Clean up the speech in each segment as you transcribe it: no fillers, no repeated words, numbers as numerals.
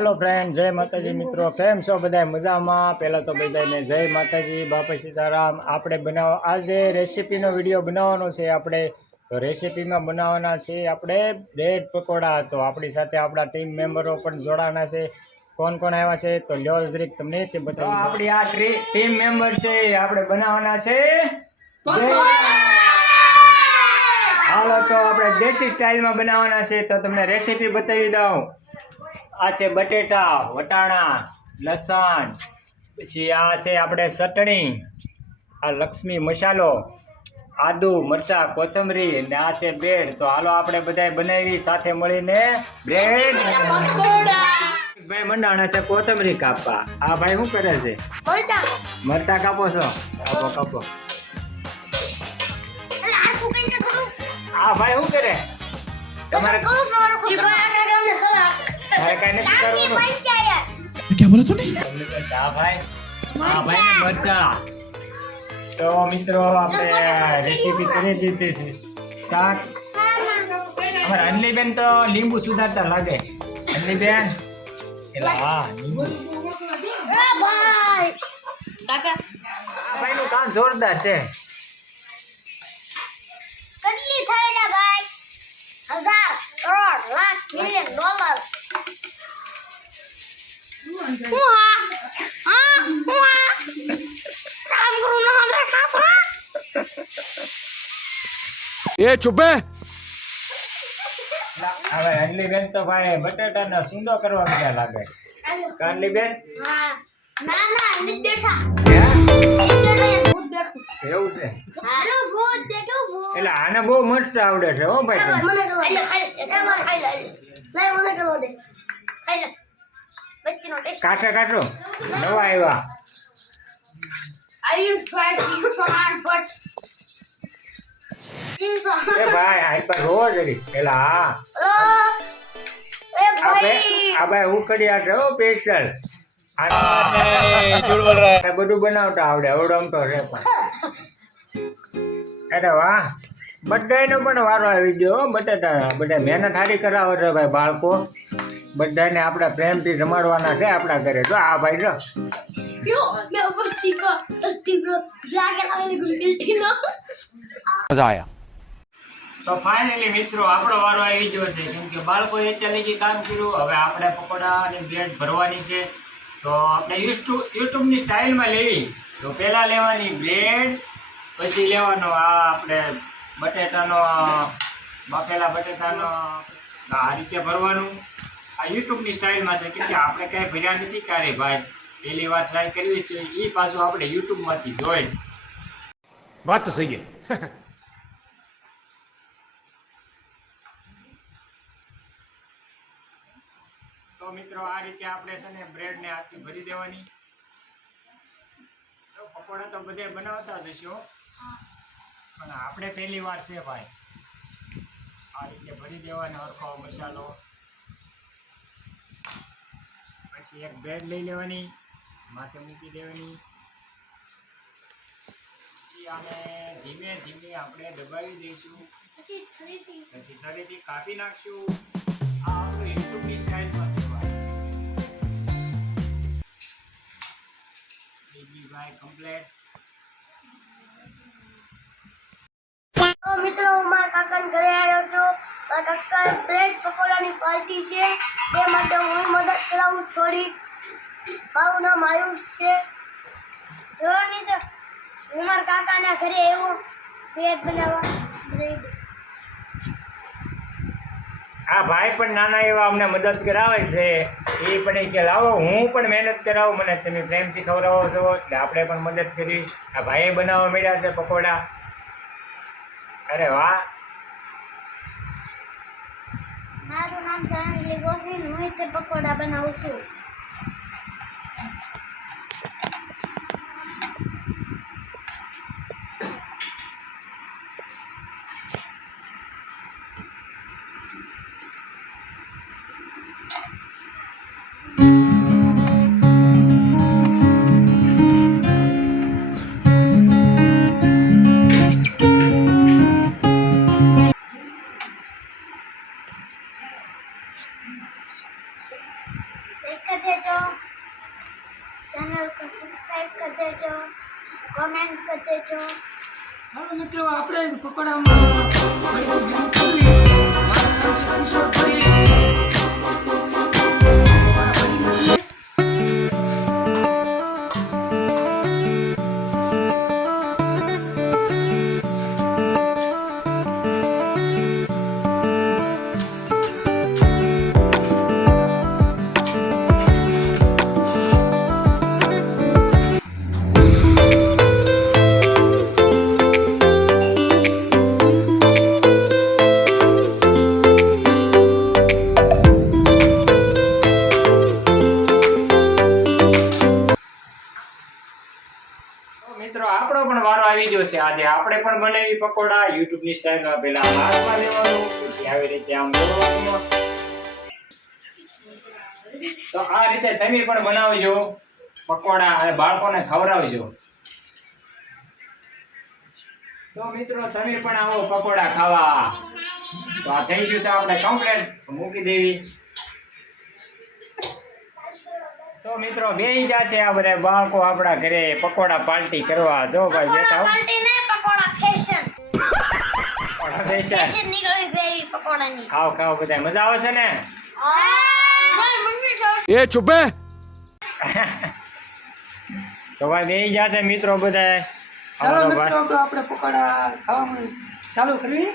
હાલો friend, જય માતાજી મિત્રો. કેમ છો બધા? મજામાં? પહેલાં તો બધાને જય માતાજી, બાપા સીતારામ. આપણે આજે રેસીપીનો વિડીયો બનાવવાનો છે. આપણે તો રેસીપીમાં બનાવવાના છે આપણે બ્રેડ પકોડા. તો આપણી સાથે આપણા ટીમ મેમ્બરો પણ જોડાના છે. કોણ કોણ આવ્યા છે તો લ્યો જરીક તમને તે બતાવી. આપણી આ ટીમ મેમ્બર છે, આપણે બનાવવાના છે. હાલો તો આપણે દેશી સ્ટાઇલમાં બનાવવાના છે. તો તમને રેસીપી બતાવી દઉં. આ છે બટેટા, વટાણા, લસણ, પછી આ છે આપણે ચટણી, આ લક્ષ્મી મસાલો, આદુ, મરચાં, કોથમરી, અને આ છે બ્રેડ. તો હાલો આપણે બધાય બનાવી સાથે મળીને બ્રેડ ભાઈ મંડાણા છે કોથમરી કાપવા. આ ભાઈ શું કરે છે? મરચાં કાપો છો? કાપો કાપો. આ ભાઈ શું કરે? તમારે क्या बोला तूने? મરચા. તો મિત્રો આપણે રેસીપી કરી દીધી છે સ્ટાર્ટ. અમારે અનલીબેન તો લીંબુ સુધારતા લાગે. અનલીબેન હા, લીંબુ. ભાઈ નું કામ જોરદાર છે. કેટલી થયેલા ભાઈ? 1000 કરોડ લાખ મિલિયન ડોલર. ये चुप है। હવે અનલીબેન તો ભાઈ બટાટાનો સૂંદો કરવા ગયા લાગે. અનલીબેન હા ના ના નથી બેઠા. ભૂત બેઠું. એવું છે? હારું ભૂત બેઠું ભૂત. એટલે આને બહુ મસ્ત આવડે છે હો ભાઈ. મને ખાઈ લે. મને ટલો દે. ખાઈ લે. બચ્ચીનો ટેસ્ટ. કાઠે કાઠો નવા આવ્યા. I use spicy sohan but એ ભાઈ આ પર રોજ રી પેલા આ ભાઈ ઉકડિયા છે હો સ્પેશિયલ. झूठ बोल रहा है। બધું બનાવતા આવડે આવડમ તો છે પણ. અરે વાહ, બધાયનો પણ વારો આવી ગયો. બટાટા બધા મહેનત સારી કરાવે છે ભાઈ બાળકો. બધાને આપણે પ્રેમથી જમાડવાના છે આપણા ઘરે. જો આ ભાઈ જો मजा आया। તો ફાઇનલી મિત્રો આપણો વારો આવી ગયો છે. કેમ કે બાળકોએ અત્યારે લગી કામ કર્યું. હવે આપણે પકોડાની બ્રેડ ભરવાની છે. તો આપણે યુટ્યુબની સ્ટાઇલમાં લેવી. તો પહેલાં લેવાની બ્રેડ, પછી લેવાનો આ આપણે બટેટાનો બાફેલા બટેટાનો આ રીતે ભરવાનું. આ યુટ્યુબની સ્ટાઇલમાં છે. કેમ કે આપણે કાંઈ ભર્યા નથી ક્યારે ભાઈ. પહેલી વાર ટ્રાય કરવી છે. એ પાછું આપણે યુટ્યુબમાંથી જોઈ. बात तो सही है। તો મિત્રો આ રીતે આપણે છે ને બ્રેડને આખી ભરી દેવાની. તો પકોડા તો બધે બનાવતા જ હશો, પણ આપણે પહેલી વાર છે ભાઈ. આ રીતે ભરી દેવાનો હરખો મસાલો. પછી એક બ્રેડ લઈ લેવાની, માથે મૂકી દેવાની. પછી આને ધીમે ધીમે આપણે દબાવી દઈશું. પછી શરીરથી કાપી નાખશું. આ આપણું યુટ્યુબની સ્ટાઇલમાં છે ભાઈ. ભાઈ કમ્પ્લીટ. તો મિત્રો હું મારા કાકાના ઘરે આવ્યો છું. મારા કાકા બ્રેડ પકોડાની પાર્ટી છે, તે માટે હું મદદ કરાવું થોડી. મારું નામ આયુષ છે. જો મિત્રો હું મારા કાકાના ઘરે આવ્યો બ્રેડ બનાવવા. આ ભાઈ પણ નાના એવા અમને મદદ કરાવે છે. એ પણ એ કે લાવો હું પણ મહેનત કરાવું, મને તમે પ્રેમથી ખવડાવો છો એટલે આપણે પણ મદદ કરી. આ ભાઈએ બનાવવા મળ્યા છે પકોડા. અરે વાહ. મારું નામ છે અંજલિ ગોહિલ. હું તે પકોડા બનાવું છું. કરી દેજો, ચેનલ को સબસ્ક્રાઇબ કરી દેજો, કમેન્ટ કરી દેજો. હાલો મિત્રો, આપણે પકોડામાં મિત્રો આપણો પણ વારો આવી ગયો છે. આજે આપણે પણ બનાવી પકોડા YouTube ની સ્ટાઈલમાં. પહેલા હાથમાં લેવાનું, પછી આવી રીતે આમ દોરવાનું. તો આ રીતે તમે પણ બનાવજો પકોડા અને બાળકોને ખવડાવજો. તો મિત્રો તમે પણ આવો પકોડા ખાવા. તો આ થઈ ગયું છે આપણે કમ્પ્લીટ, મૂકી દેવી. તો મિત્રો બેહી જશે આ બધા બાળકો આપણા ઘરે પકોડા પાર્ટી કરવા. જો ભાઈ બેઠા હો. પાર્ટી ને pakoda fashion. Pakoda fashion. Fashion નીકળી છે એ પકોડાની. ખાવ ખાવ બધા મજા આવે છે ને? મારી મમ્મી તો એ ચૂપે. તો ભાઈ બેહી જશે મિત્રો બધા. ચાલો હાલો મિત્રો, ભાઈ, તો આપણે પકોડા ખાવાનું ચાલુ કરીએ.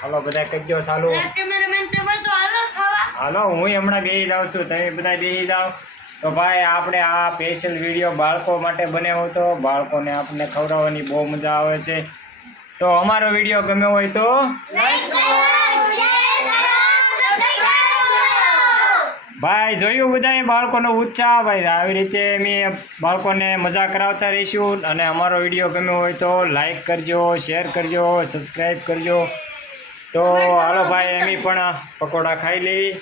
હાલો બધા કરજો ચાલુ. કેમેરામેન તો બધું હાલો ખાવા. હાલો હું હમણાં બેહી જાઉં છું, તમે બધા બેહી જાઓ. તો ભાઈ આપણે આ સ્પેશિયલ વિડીયો બાળકો માટે બનાવ્યો હતો. બાળકોને આપણને ખવડાવવાની બહુ મજા આવે છે. તો અમારો વિડીયો ગમ્યો હોય તો લાઈક કરો, શેર કરો, સબસ્ક્રાઇબ કરો. ભાઈ જોયું બધાએ બાળકોનો ઉત્સાહ. ભાઈ આવી રીતે અમે બાળકોને મજા કરાવતા રહીશું. અને અમારો વિડીયો ગમ્યો હોય તો લાઈક કરજો, શેર કરજો, સબસ્ક્રાઈબ કરજો. તો હાલો ભાઈ અમે પણ પકોડા ખાઈ લઈએ,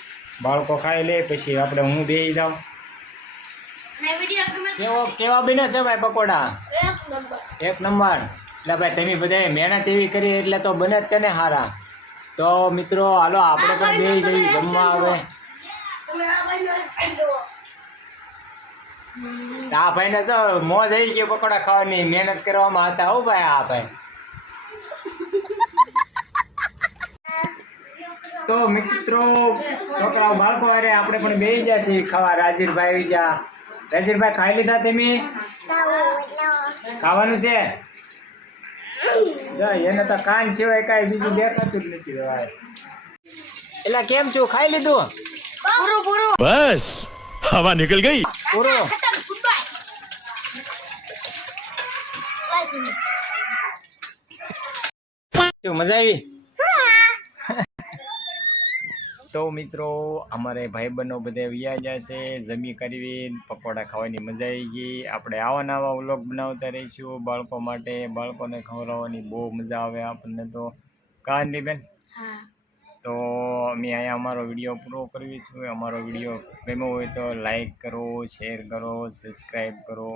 બાળકો ખાઈ લે, પછી આપણે હું બેસી જાઉં. ને વિડિયો ગમે કેવા બને છે ભાઈ પકોડા? એક નંબર. એક નંબર. એટલે ભાઈ તમે બધાએ મહેનત એવી કરી એટલે તો બને જ કે ને સારા. તો મિત્રો હાલો આપણે પણ બેસી જઈએ જમવા. હવે તમે આ ભાઈનો ખાઈ જુઓ. આ ભાઈને તો મોજ આવી ગઈ પકોડા ખાવાની. મહેનત કરવામાં હતા હો ભાઈ આ ભાઈ. તો મિત્રો છોકરાઓ બાળકો અરે આપણે પણ બેસી ગયા છીએ ખાવા. રાજીરભાઈ આવી ગયા. રાજીરભાઈ ખાઈ લીધા તમે? ખાવાનું છે? જો એને તો કાન સિવાય કાંઈ બીજું દેખાતું જ નથી ભાઈ. એટલે કેમ છું, ખાઈ લીધું? પૂરું પૂરું. बस हवा निकल गई. પૂરું. ખતમ. Good bye. શું મજા આવી? તો મિત્રો અમારે ભાઈબંધો બધે વ્યા જશે. જમી કરી પકોડા ખાવાની મજા આવી ગઈ. આપણે આવા નવા વ્લોગ બનાવતા રહીશું બાળકો માટે. બાળકોને ખવડાવવાની બહુ મજા આવે આપણને તો. કાંદી બેન, હા. તો અમે અહીંયા અમારો વિડીયો પૂરો કરીશું. અમારો વિડીયો ગમ્યો હોય તો લાઈક કરો, શેર કરો, સબસ્ક્રાઈબ કરો.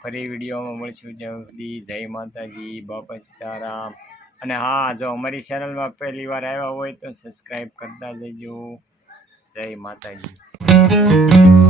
ફરી વિડીયોમાં મળશું. જ્યાં સુધી જય માતાજી, બાપા સીતારામ. અને હા, જો અમારી ચેનલમાં પહેલી વાર આવ્યા હોય તો સબસ્ક્રાઈબ કરતા જજો. જય માતાજી.